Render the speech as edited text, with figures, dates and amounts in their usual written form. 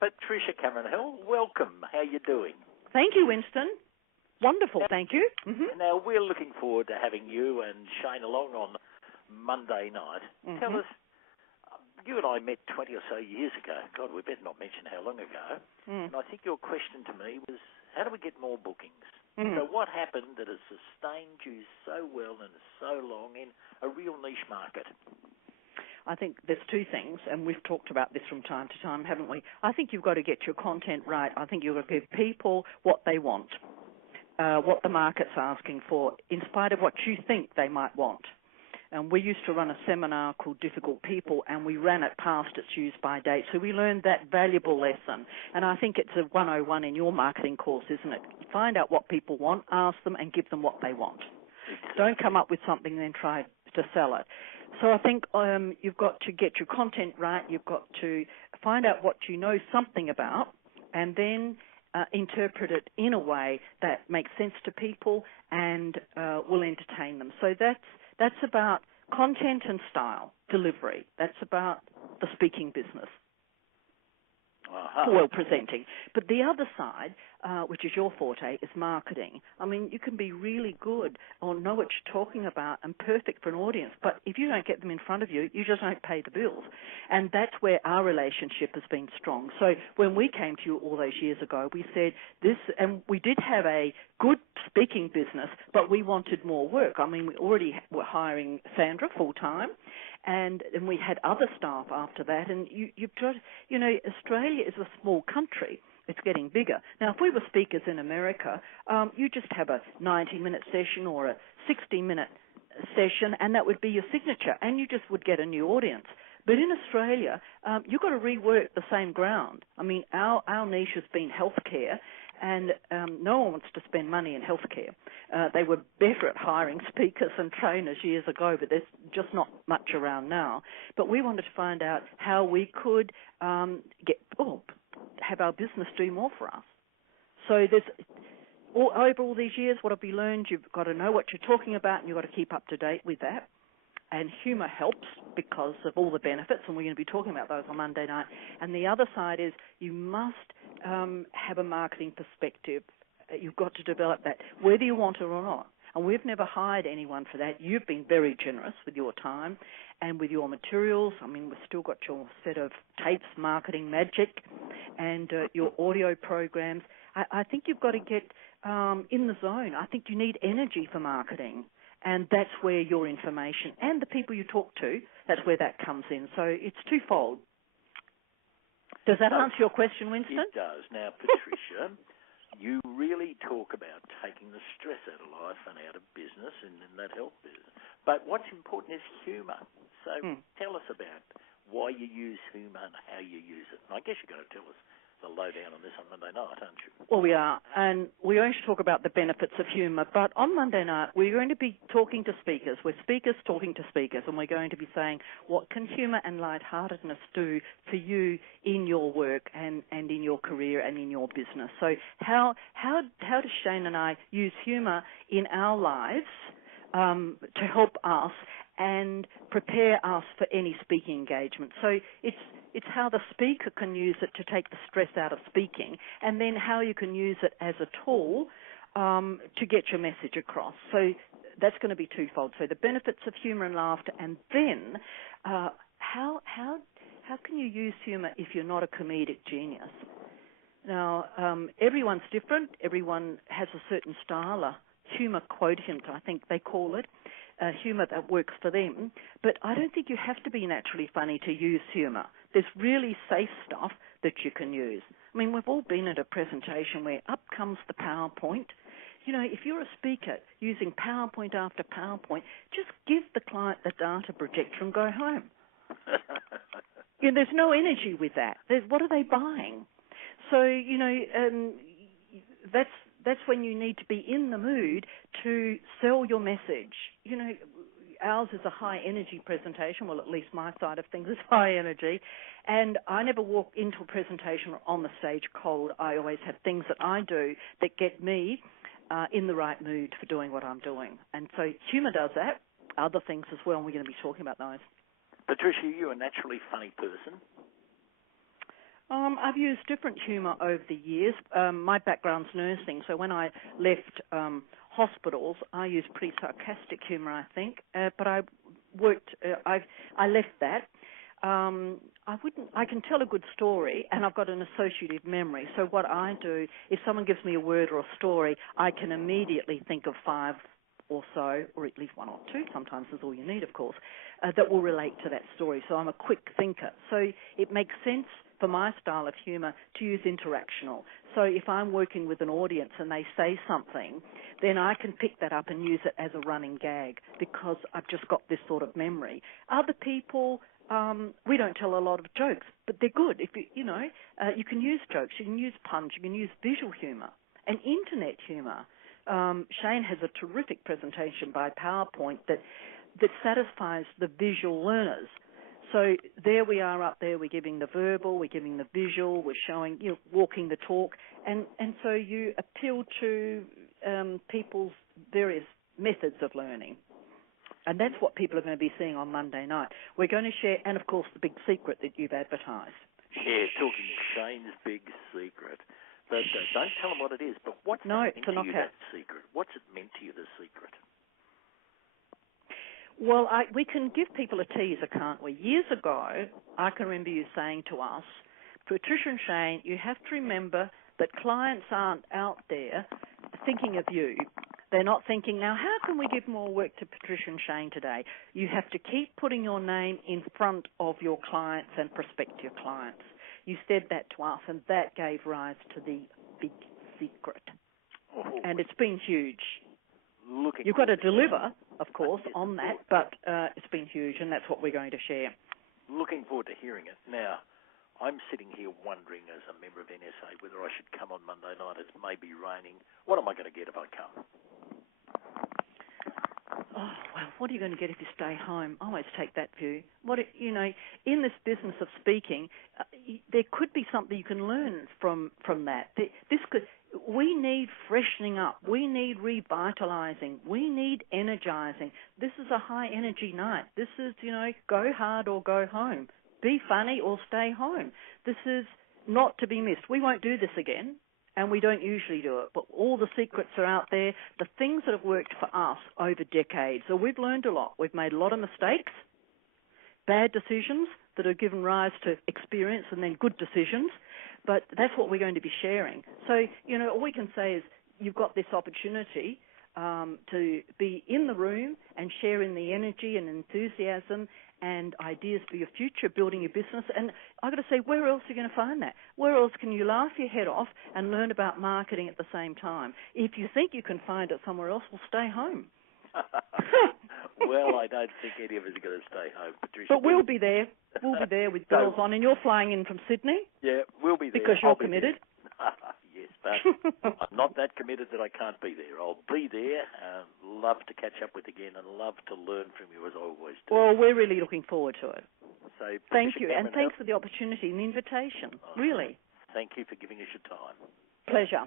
Patricia Cameron-Hill, welcome. How you doing? Thank you, Winston. Wonderful, thank you. Now, we're looking forward to having you and Shane along on Monday night. Tell us, you and I met 20 or so years ago. God, we better not mention how long ago. And I think your question to me was, how do we get more bookings? So what happened that has sustained you so well and so long in a real niche market? I think there's two things, and we've talked about this from time to time, haven't we? I think you've got to get your content right. I think you've got to give people what they want, what the market's asking for, in spite of what you think they might want. And we used to run a seminar called Difficult People, and we ran it past its use-by date. So we learned that valuable lesson. And I think it's a 101 in your marketing course, isn't it? Find out what people want, ask them, and give them what they want. Don't come up with something and then try to sell it. So I think you've got to get your content right. You've got to find out what you know something about, and then interpret it in a way that makes sense to people and will entertain them. So that's about content and style, delivery. That's about the speaking business. Well, presenting. But the other side, which is your forte, is marketing. I mean, you can be really good or know what you're talking about and perfect for an audience, but if you don't get them in front of you, you just don't pay the bills. And that's where our relationship has been strong. So when we came to you all those years ago, we said this, and we did have a good speaking business, but we wanted more work. I mean, we already were hiring Sandra full-time, and we had other staff after that. And you've got, you know, Australia is a small country. It's getting bigger. Now, if we were speakers in America, you just have a 90-minute session or a 60-minute session, and that would be your signature, and you just would get a new audience. But in Australia, you've got to rework the same ground. I mean, our niche has been healthcare, and no one wants to spend money in healthcare. They were better at hiring speakers and trainers years ago, but there's just not much around now. But we wanted to find out how we could have our business do more for us. So there's over all these years, what have we learned? You've got to know what you're talking about, and you've got to keep up to date with that. And humour helps because of all the benefits, and we're going to be talking about those on Monday night. And the other side is you must have a marketing perspective. You've got to develop that, whether you want it or not. And we've never hired anyone for that. You've been very generous with your time and with your materials. I mean, we've still got your set of tapes, marketing magic, and your audio programs. I think you've got to get in the zone. I think you need energy for marketing. And that's where your information and the people you talk to, that's where that comes in. So it's twofold. Does that answer your question, Winston? It does. Now, Patricia, you really talk about taking the stress out of life and out of business and in that health business. But what's important is humour. So tell us about why you use humour and how you use it. And I guess you're going to tell us the lowdown on this on Monday night, aren't you? Well, we are, and we only talk about the benefits of humour, but on Monday night we're going to be talking to speakers. We're speakers talking to speakers, and we're going to be saying, what can humour and lightheartedness do for you in your work and in your career and in your business? So how does Shane and I use humour in our lives to help us and prepare us for any speaking engagement? So it's how the speaker can use it to take the stress out of speaking, and then how you can use it as a tool to get your message across. So that's going to be twofold. So the benefits of humour and laughter, and then how can you use humour if you're not a comedic genius? Now, everyone's different. Everyone has a certain style, a humour quotient, I think they call it. Humour that works for them, but I don't think you have to be naturally funny to use humour. There's really safe stuff that you can use. I mean, we've all been at a presentation where up comes the PowerPoint. You know, if you're a speaker using PowerPoint after PowerPoint, just give the client the data projector and go home. You know, there's no energy with that. What are they buying? So, you know, that's when you need to be in the mood to sell your message. You know, ours is a high-energy presentation. Well, at least my side of things is high energy. And I never walk into a presentation on the stage cold. I always have things that I do that get me in the right mood for doing what I'm doing. And so humour does that. Other things as well, and we're going to be talking about those. Patricia, you're a naturally funny person. I've used different humour over the years. My background's nursing, so when I left hospitals, I used pretty sarcastic humour, I think. But I worked. I left that. I can tell a good story, and I've got an associative memory. So what I do, if someone gives me a word or a story, I can immediately think of 5 or so, or at least 1 or 2, sometimes is all you need, of course, that will relate to that story. So I'm a quick thinker. So it makes sense for my style of humour to use interactional. So if I'm working with an audience and they say something, then I can pick that up and use it as a running gag because I've just got this sort of memory. Other people, we don't tell a lot of jokes, but they're good. If you can use jokes, you can use puns, you can use visual humour and internet humour. Shane has a terrific presentation by PowerPoint that satisfies the visual learners. So there we are up there, we're giving the verbal, we're giving the visual, we're showing, walking the talk, and so you appeal to people's various methods of learning. And that's what people are going to be seeing on Monday night. We're going to share, and of course the big secret that you've advertised. Yeah, talking Shane's big secret. But don't tell them what it is, but what's meant to you, that secret? What's it meant to you, the secret? Well, we can give people a teaser, can't we? Years ago, I can remember you saying to us, Patricia and Shane, you have to remember that clients aren't out there thinking of you. They're not thinking, now, how can we give more work to Patricia and Shane today? You have to keep putting your name in front of your clients and prospective clients. You said that to us, and that gave rise to the big secret. Oh. And it's been huge. You've got to deliver, of course, on that, but it's been huge, and that's what we're going to share. Looking forward to hearing it. Now, I'm sitting here wondering, as a member of NSA, whether I should come on Monday night. It may be raining. What am I going to get if I come? Oh, well, what are you going to get if you stay home? I always take that view. In this business of speaking, there could be something you can learn from that. We need freshening up. We need revitalizing. We need energizing. This is a high energy night. This is, go hard or go home. Be funny or stay home. This is not to be missed. We won't do this again. And we don't usually do it, but all the secrets are out there, the things that have worked for us over decades. So we've learned a lot. We've made a lot of mistakes, bad decisions that have given rise to experience and then good decisions, but that's what we're going to be sharing. So, all we can say is you've got this opportunity to be in the room and share in the energy and enthusiasm and ideas for your future, building your business. And I've got to say, where else are you going to find that? Where else can you laugh your head off and learn about marketing at the same time? If you think you can find it somewhere else, well, stay home. Well, I don't think any of us are going to stay home, Patricia. But we'll be there. We'll be there with bells on. And you're flying in from Sydney? Yeah, we'll be there. Because you're committed? Yes, but I'm not that committed that I can't be there. I'll be there. Love to catch up with again and love to learn from you as I always do. Well, we're really looking forward to it. So, thank you, and thanks for the opportunity and the invitation. Really. Thank you for giving us your time. Pleasure.